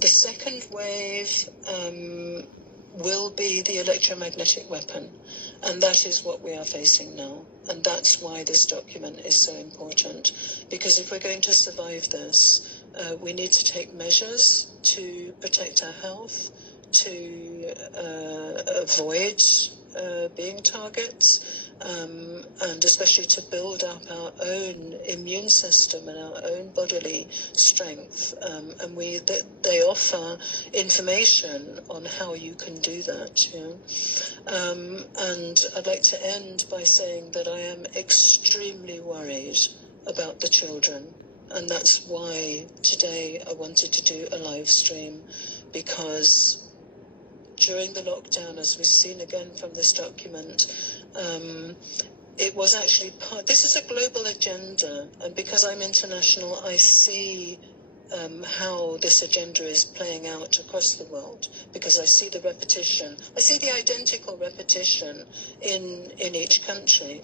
The second wave will be the electromagnetic weapon, and that is what we are facing now. And that's why this document is so important, because if we're going to survive this, we need to take measures to protect our health, to avoid being targets, and especially to build up our own immune system and our own bodily strength. And they offer information on how you can do that. And I'd like to end by saying that I am extremely worried about the children. And that's why today I wanted to do a live stream, because during the lockdown, as we've seen again from this document, it was actually this is a global agenda, and because I'm international, I see how this agenda is playing out across the world, because I see the repetition. I see the identical repetition in each country.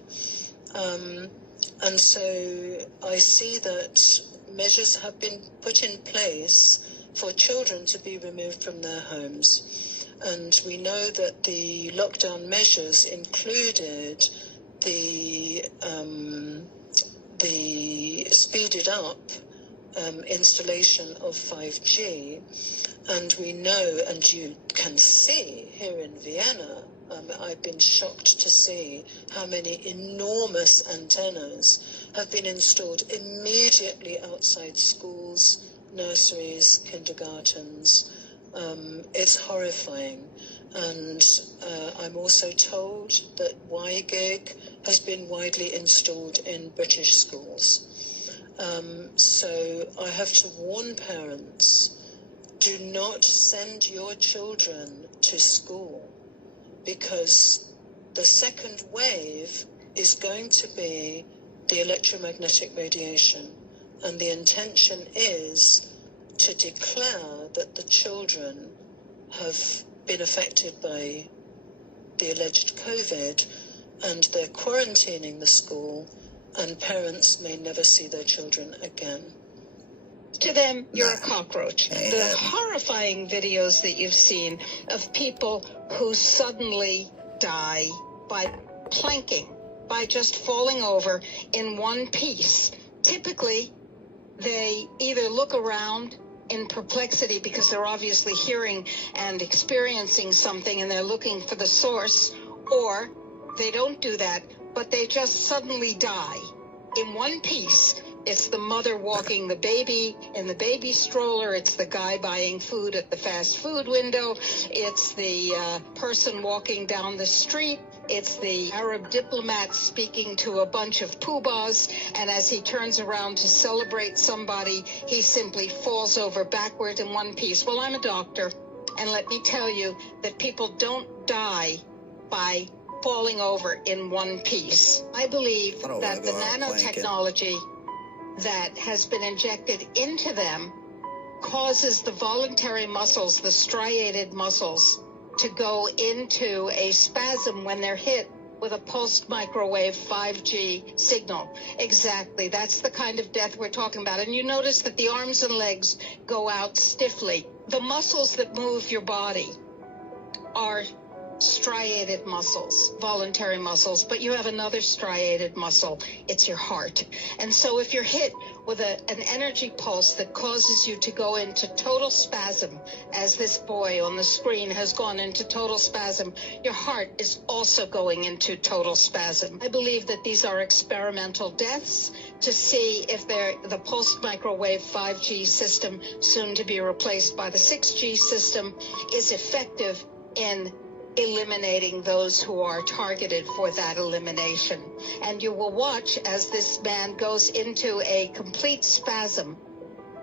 And so I see that measures have been put in place for children to be removed from their homes. And we know that the lockdown measures included the speeded up installation of 5G. And we know, and you can see here in Vienna, I've been shocked to see how many enormous antennas have been installed immediately outside schools, nurseries, kindergartens. It's horrifying. And I'm also told that WiGig has been widely installed in British schools. So I have to warn parents, do not send your children to school, because the second wave is going to be the electromagnetic radiation. And the intention is to declare that the children have been affected by the alleged COVID, and they're quarantining the school, and parents may never see their children again. To them, you're a cockroach. The horrifying videos that you've seen of people who suddenly die by planking, by just falling over in one piece. Typically, they either look around in perplexity because they're obviously hearing and experiencing something and they're looking for the source, or they don't do that, but they just suddenly die in one piece. It's the mother walking the baby in the baby stroller. It's the guy buying food at the fast food window. It's the person walking down the street. It's the Arab diplomat speaking to a bunch of poobahs, and as he turns around to celebrate somebody, he simply falls over backward in one piece. Well, I'm a doctor, and let me tell you that people don't die by falling over in one piece. I believe that the nanotechnology that has been injected into them causes the voluntary muscles, the striated muscles, to go into a spasm when they're hit with a pulsed microwave 5G signal. Exactly. That's the kind of death we're talking about. And you notice that the arms and legs go out stiffly. The muscles that move your body are striated muscles, voluntary muscles, but you have another striated muscle. It's your heart. And so if you're hit with an energy pulse that causes you to go into total spasm, as this boy on the screen has gone into total spasm, your heart is also going into total spasm. I believe that these are experimental deaths to see if the pulsed microwave 5G system, soon to be replaced by the 6G system, is effective in eliminating those who are targeted for that elimination. And you will watch as this man goes into a complete spasm.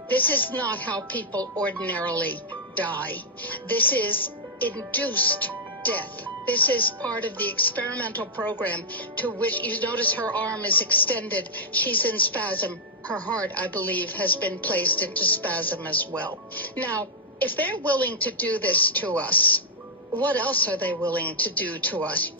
This is not how people ordinarily die. This is induced death. This is part of the experimental program to which you notice her arm is extended. She's in spasm. Her heart, I believe, has been placed into spasm as well. Now, if they're willing to do this to us, what else are they willing to do to us?